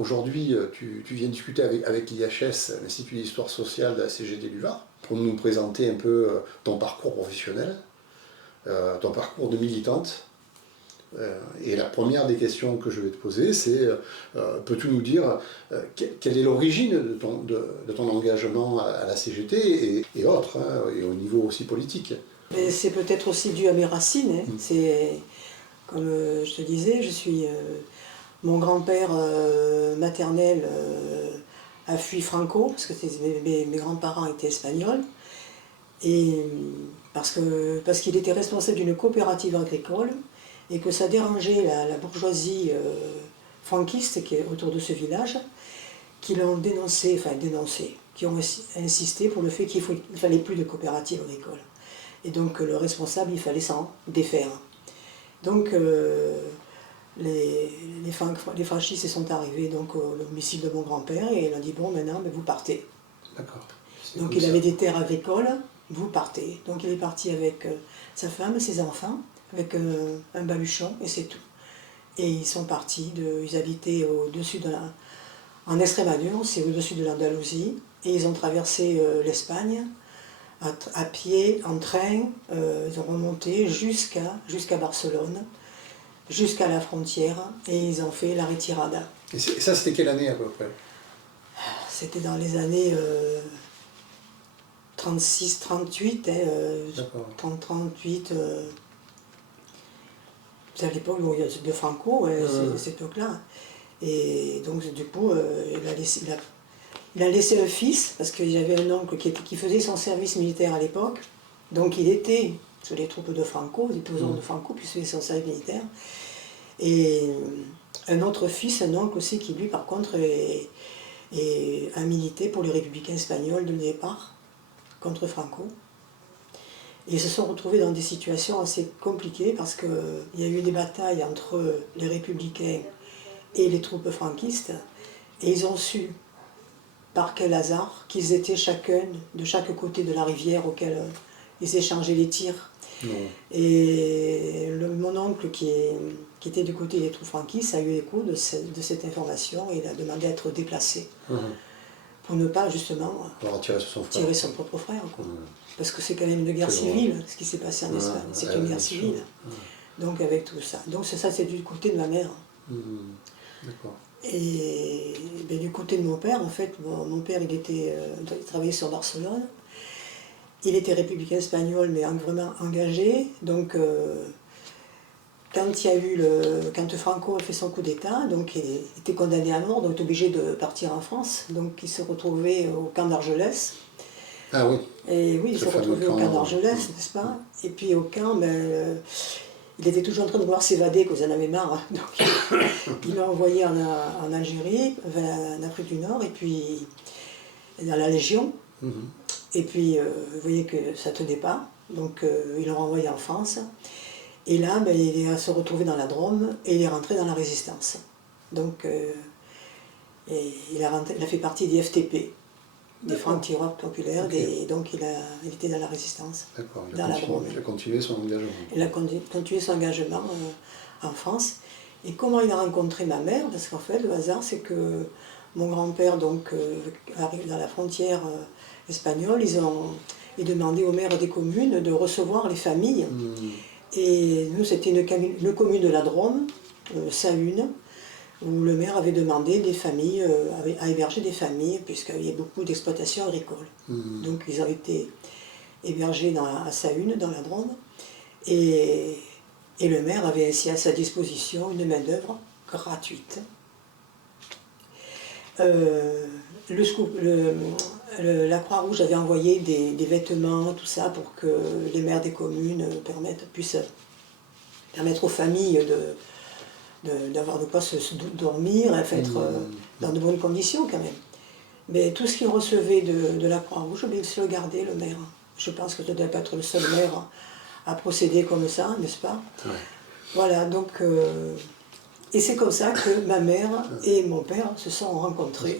Aujourd'hui, tu viens discuter avec l'IHS, l'Institut d'Histoire Sociale de la CGT du Var, pour nous présenter un peu ton parcours professionnel, ton parcours de militante. Et la première des questions que je vais te poser, c'est peux-tu nous dire quelle est l'origine de ton engagement à la CGT et autres, hein, et au niveau aussi politique? Mais c'est peut-être aussi dû à mes racines. Hein. C'est, comme je te disais, mon grand-père maternel a fui Franco, parce que mes grands-parents étaient espagnols, et parce qu'il était responsable d'une coopérative agricole, et que ça dérangeait la bourgeoisie franquiste qui est autour de ce village, qui l'ont dénoncé, qui ont insisté pour le fait qu'il ne fallait plus de coopérative agricole. Et donc le responsable, il fallait s'en défaire. Donc les fascistes sont arrivés donc, au domicile de mon grand-père et il a dit bon maintenant vous partez. D'accord. Donc il avait des terres agricoles, vous partez. Donc il est parti avec sa femme, ses enfants, avec un baluchon et c'est tout. Et ils sont partis, ils habitaient au-dessus en Extrémadure, c'est au-dessus de l'Andalousie, et ils ont traversé l'Espagne à pied, en train, ils ont remonté jusqu'à Barcelone, jusqu'à la frontière, et ils ont fait la retirada. Et ça, c'était quelle année à peu près? C'était dans les années 36, 38, 30, 38. C'est à l'époque de Franco, cette époque-là. Et donc, du coup, il a laissé un fils, parce qu'il y avait un oncle qui faisait son service militaire à l'époque. Donc, il était sur les troupes de Franco, des posons de Franco, puis il faisait son service militaire. Et un autre fils, un oncle aussi, qui lui, par contre, a milité pour les républicains espagnols de départ, contre Franco. Et ils se sont retrouvés dans des situations assez compliquées parce qu'il y a eu des batailles entre les républicains et les troupes franquistes. Et ils ont su, par quel hasard, qu'ils étaient chacun de chaque côté de la rivière auquel ils échangeaient les tirs. Non. Et mon oncle, qui était du côté des troupes franquistes, a eu écho de cette information et il a demandé à être déplacé. Pour ne pas justement tirer son propre frère. Quoi. Parce que c'est quand même une guerre civile, ce qui s'est passé en Espagne. C'est une guerre civile. Donc avec tout ça. Donc ça c'est du côté de ma mère. D'accord. Et ben, du côté de mon père, en fait, mon père il travaillait sur Barcelone. Il était républicain espagnol, mais vraiment engagé. Donc quand Franco a fait son coup d'État, donc il était condamné à mort, donc il était obligé de partir en France. Donc il se retrouvait au camp d'Argelès. Ah oui. Et oui, il s'est retrouvé au camp d'Argelès, n'est-ce pas? Et puis au camp, il était toujours en train de vouloir s'évader, parce qu'il en avait marre. Donc il l'a envoyé en Algérie, en Afrique du Nord, et puis dans la Légion. Et puis vous voyez que ça ne tenait pas, donc il l'a renvoyé en France. Et là, il se retrouvé dans la Drôme et il est rentré dans la Résistance. Donc il a fait partie des FTP, des francs-tireurs populaires, donc il était dans la Résistance. D'accord, il a continué son engagement. Il a continué son engagement en France. Et comment il a rencontré ma mère? Parce qu'en fait, le hasard, c'est que mon grand-père arrive dans la frontière espagnole, ils demandaient aux maires des communes de recevoir les familles. Et nous, c'était une commune de la Drôme, Sahune, où le maire avait demandé à héberger des familles, puisqu'il y avait beaucoup d'exploitations agricoles. Donc ils ont été hébergés à Sahune, dans la Drôme, et le maire avait ainsi à sa disposition une main-d'œuvre gratuite. La Croix-Rouge avait envoyé des vêtements, tout ça, pour que les maires des communes puissent permettre aux familles d'avoir de quoi se dormir, enfin être dans de bonnes conditions quand même. Mais tout ce qu'il recevait de la Croix-Rouge, il se le gardait, le maire. Je pense que tu ne dois pas être le seul maire à procéder comme ça, n'est-ce pas? Ouais. Voilà, donc... et c'est comme ça que ma mère et mon père se sont rencontrés.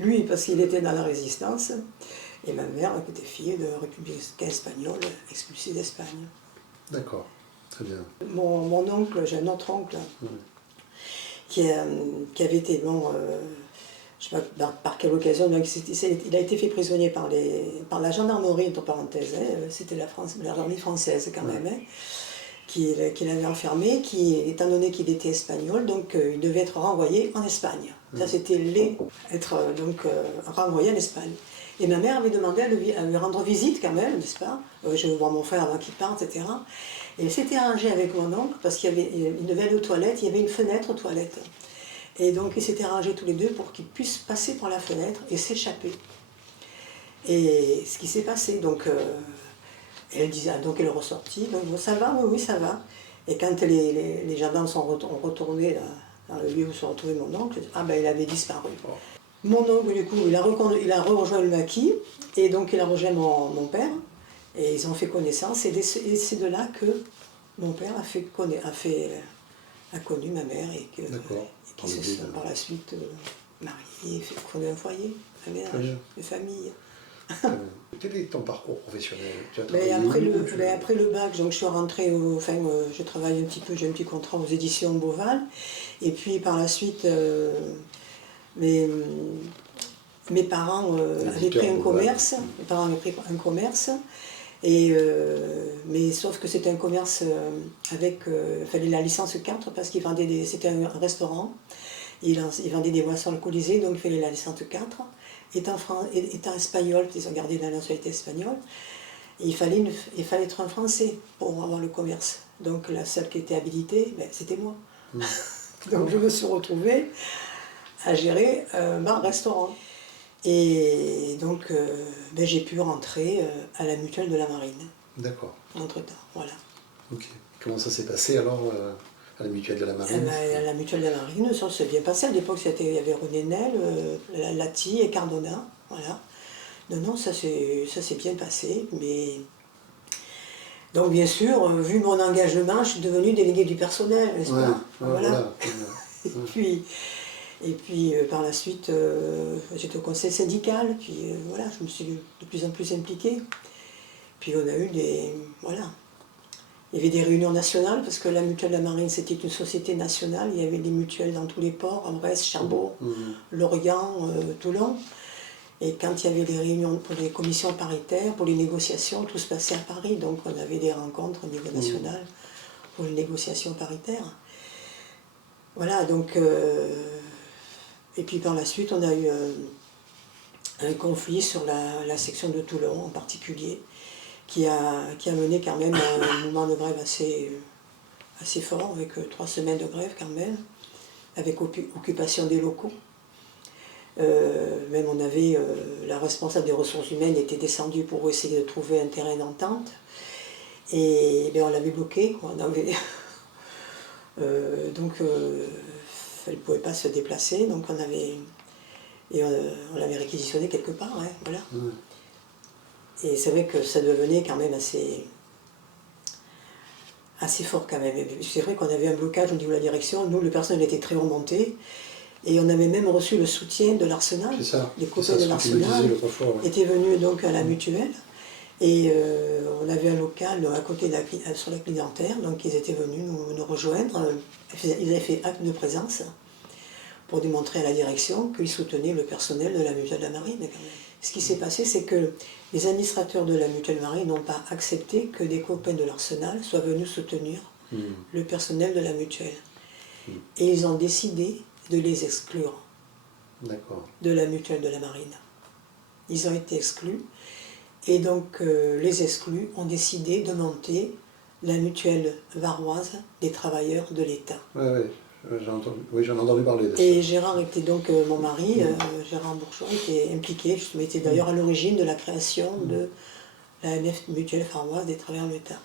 Lui, parce qu'il était dans la Résistance, et ma mère, qui était fille de républicain espagnol, expulsé d'Espagne. D'accord, très bien. Mon oncle, j'ai un autre oncle, qui avait été, bon, je ne sais pas par quelle occasion, donc il a été fait prisonnier par la gendarmerie, entre parenthèses, hein, c'était la gendarmerie française quand même, hein, qui l'avait enfermé, étant donné qu'il était espagnol, donc il devait être renvoyé en Espagne. Ça, c'était être renvoyé en Espagne. Et ma mère avait demandé à lui rendre visite quand même, n'est-ce pas? Je vais voir mon frère avant qu'il parte, etc. Et elle s'était arrangée avec mon oncle, parce qu'il devait aller aux toilettes, il y avait une fenêtre aux toilettes. Et donc ils s'étaient arrangés tous les deux pour qu'ils puissent passer par la fenêtre et s'échapper. Et ce qui s'est passé, donc elle disait, donc elle est ressortie, donc ça va, oui, ça va. Et quand les gendarmes sont retournés là, dans le lieu où se retrouvait mon oncle, ah ben il avait disparu. Mon oncle, du coup, il a rejoint le maquis, et donc il a rejoint mon père, et ils ont fait connaissance, et c'est de là que mon père a connu ma mère, et qui se sont par la suite mariés, fondé un foyer, un ménage, une famille. Quel est ton parcours professionnel? Tu as Après le bac, donc je suis rentrée, je travaille un petit peu, j'ai un petit contrat aux éditions Beauval, et puis par la suite, mes parents avaient pris un commerce, mais sauf que c'était un commerce il fallait la licence 4 parce qu'ils vendaient c'était un restaurant, ils vendaient des boissons alcoolisées, donc il fallait la licence 4. Étant espagnol, ils ont gardé la nationalité espagnole, il fallait être un Français pour avoir le commerce. Donc la seule qui était habilitée, c'était moi. Donc je me suis retrouvée à gérer un bar-restaurant. Et donc j'ai pu rentrer à la mutuelle de la Marine. D'accord. Entre-temps, voilà. Ok. Comment ça s'est passé alors à la mutuelle de la Marine? À la mutuelle de la Marine, ça s'est bien passé. À l'époque, il y avait René Nel, Lati et Cardona. Voilà. Non, ça s'est bien passé. Mais... Donc bien sûr, vu mon engagement, je suis devenue déléguée du personnel, n'est-ce pas? Voilà. Et puis par la suite, j'étais au conseil syndical, puis voilà, je me suis de plus en plus impliquée. Puis on a eu il y avait des réunions nationales, parce que la mutuelle de la Marine, c'était une société nationale, il y avait des mutuelles dans tous les ports, à Brest, Cherbourg, Lorient, Toulon. Et quand il y avait des réunions pour les commissions paritaires, pour les négociations, tout se passait à Paris, donc on avait des rencontres au niveau national pour les négociations paritaires. Voilà, donc... et puis par la suite, on a eu un conflit sur la section de Toulon en particulier, qui a mené quand même à un mouvement de grève assez fort, avec 3 semaines de grève quand même, avec occupation des locaux. Même on avait, la responsable des ressources humaines était descendue pour essayer de trouver un terrain d'entente, et on l'avait bloqué, quoi. Donc elle ne pouvait pas se déplacer, donc on l'avait réquisitionné quelque part, hein, voilà. Et c'est vrai que ça devenait quand même assez fort quand même. C'est vrai qu'on avait un blocage au niveau de la direction, nous le personnel était très remonté, et on avait même reçu le soutien de l'Arsenal. Les copains de l'Arsenal étaient venus donc à la mutuelle, et on avait un local à côté sur la clientèle, donc ils étaient venus nous rejoindre, ils avaient fait acte de présence pour démontrer à la direction qu'ils soutenaient le personnel de la mutuelle de la Marine. Ce qui s'est passé, c'est que les administrateurs de la mutuelle Marine n'ont pas accepté que des copains de l'Arsenal soient venus soutenir le personnel de la mutuelle. Et ils ont décidé de les exclure de la mutuelle de la Marine. Ils ont été exclus, et donc les exclus ont décidé de monter la mutuelle varoise des travailleurs de l'État. J'en ai entendu parler de ça. Et Gérard était donc mon mari, Gérard Bourgeois, était impliqué, il était d'ailleurs à l'origine de la création de la mutuelle varoise des travailleurs de l'État.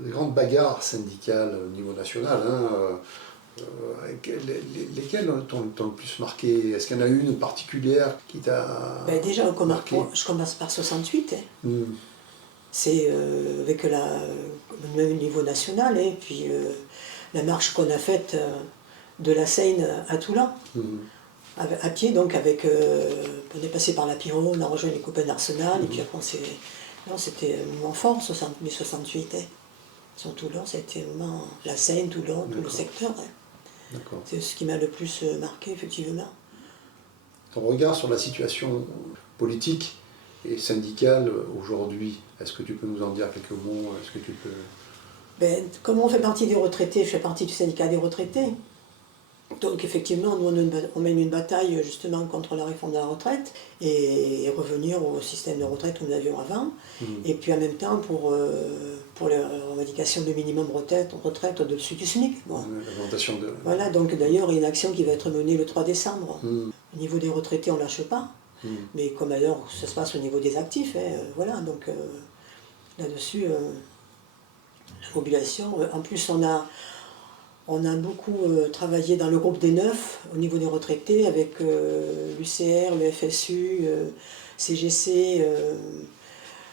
Les grandes bagarres syndicales au niveau national, lesquelles t'ont le plus marqué? Est-ce qu'il y en a une particulière qui t'a déjà, marqué? Je commence par 68. C'est avec le niveau national, et puis la marche qu'on a faite de la Seine à Toulon, à pied, donc on est passé par la Piron, on a rejoint les copains d'Arsenal, et puis après c'était un moment fort, mai 68. Sur Toulon, c'était vraiment la Seine, Toulon, tout le secteur. D'accord. C'est ce qui m'a le plus marqué, effectivement. Ton regard sur la situation politique et syndicale aujourd'hui, est-ce que tu peux nous en dire quelques mots? Est-ce que tu peux... Ben, comme on fait partie des retraités, je fais partie du syndicat des retraités. Donc effectivement, nous on mène une bataille justement contre la réforme de la retraite et revenir au système de retraite que nous avions avant. Et puis en même temps pour la revendication du minimum retraite au-dessus du SMIC. Bon. L'augmentation de... Voilà, donc d'ailleurs il y a une action qui va être menée le 3 décembre. Au niveau des retraités, on ne lâche pas. Mais comme alors ça se passe au niveau des actifs, hein, voilà, donc là-dessus, la mobilisation. En plus, on a beaucoup travaillé dans le groupe des 9 au niveau des retraités avec l'UCR, le FSU, CGC,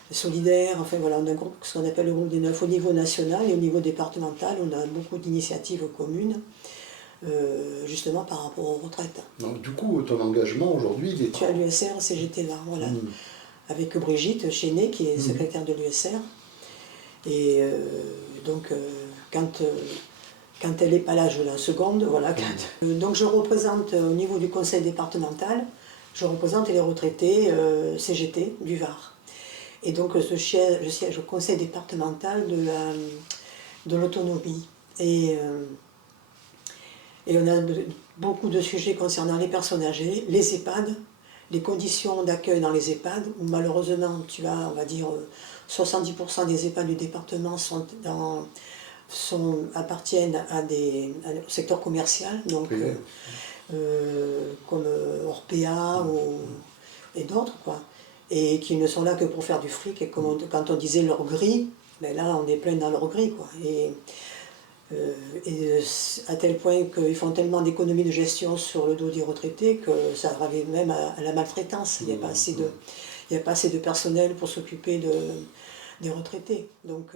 Solidaire, enfin voilà, on a un groupe, ce qu'on appelle le groupe des 9 au niveau national et au niveau départemental, on a beaucoup d'initiatives communes, justement par rapport aux retraites. Donc du coup, ton engagement aujourd'hui, il est... Je suis à l'USR, CGT là, voilà, avec Brigitte Chénet qui est secrétaire de l'USR. Et donc, quand elle n'est pas là, je la seconde. Voilà. Donc je représente au niveau du conseil départemental, je représente les retraités CGT du Var. Et donc je siège au conseil départemental de l'autonomie. Et on a beaucoup de sujets concernant les personnes âgées, les EHPAD, les conditions d'accueil dans les EHPAD, où malheureusement, tu as, on va dire, 70% des EHPAD du département appartiennent au secteur commercial, donc comme Orpea et d'autres, quoi, et qui ne sont là que pour faire du fric. Et quand on disait leur grille, ben là on est plein dans leur grille, quoi. Et à tel point qu'ils font tellement d'économies de gestion sur le dos des retraités que ça arrive même à la maltraitance. Il n'y a pas assez de personnel pour s'occuper des retraités. Donc,